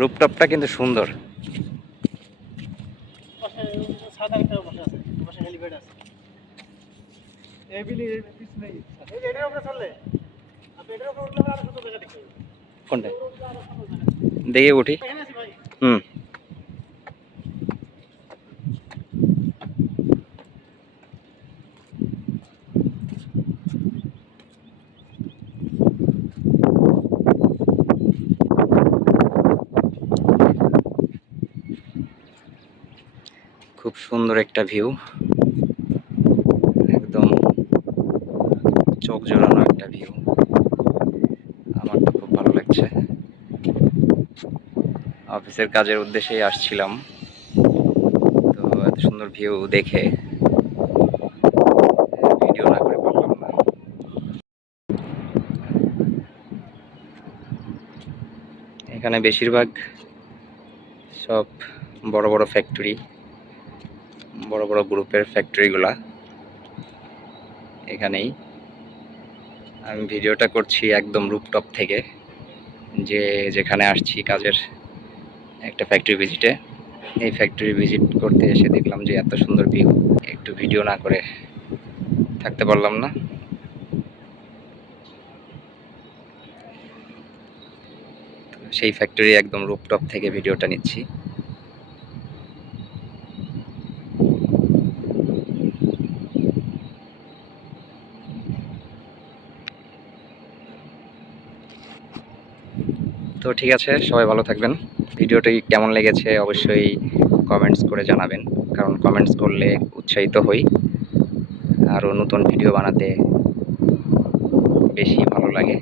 রূপটপটা কিন্তু সুন্দর। সাদা একটা বসে আছে, বসে হেলিপ্যাড আছে। এই বিলি এর পিছনে এই যে এটার উপরে চললে আপনি এটার উপরে উঠলে আরো সুন্দর জায়গা দেখতে পাবেন। কোনটা দেখে উঠি? এখানে আছি ভাই। হুম। খুব সুন্দর একটা ভিউ, একদম চোখ জোড়ানো একটা ভিউ। আমার তো খুব ভালো লাগছে। অফিসের কাজের উদ্দেশ্যেই আসছিলাম, তো এত সুন্দর ভিউ দেখে ভিডিও না করে পারলাম না। এখানে বেশিরভাগ সব বড় বড় ফ্যাক্টরি, বড় বড় গ্রুপের ফ্যাক্টরিগুলা এখানেই। আমি ভিডিওটা করছি একদম রুফটপ থেকে, যেখানে আসছি কাজের একটা ফ্যাক্টরি ভিজিটে। এই ফ্যাক্টরি ভিজিট করতে এসে দেখলাম যে এত সুন্দর ভিউ, একটু ভিডিও না করে থাকতে পারলাম না। সেই ফ্যাক্টরি একদম রুফটপ থেকে ভিডিওটা নিচ্ছি। তো ঠিক আছে, সবাই ভালো থাকবেন। ভিডিওটি কেমন লেগেছে অবশ্যই কমেন্টস করে জানাবেন, কারণ কমেন্টস করলে উৎসাহিত হই আরও নতুন ভিডিও বানাতে, বেশি ভালো লাগে।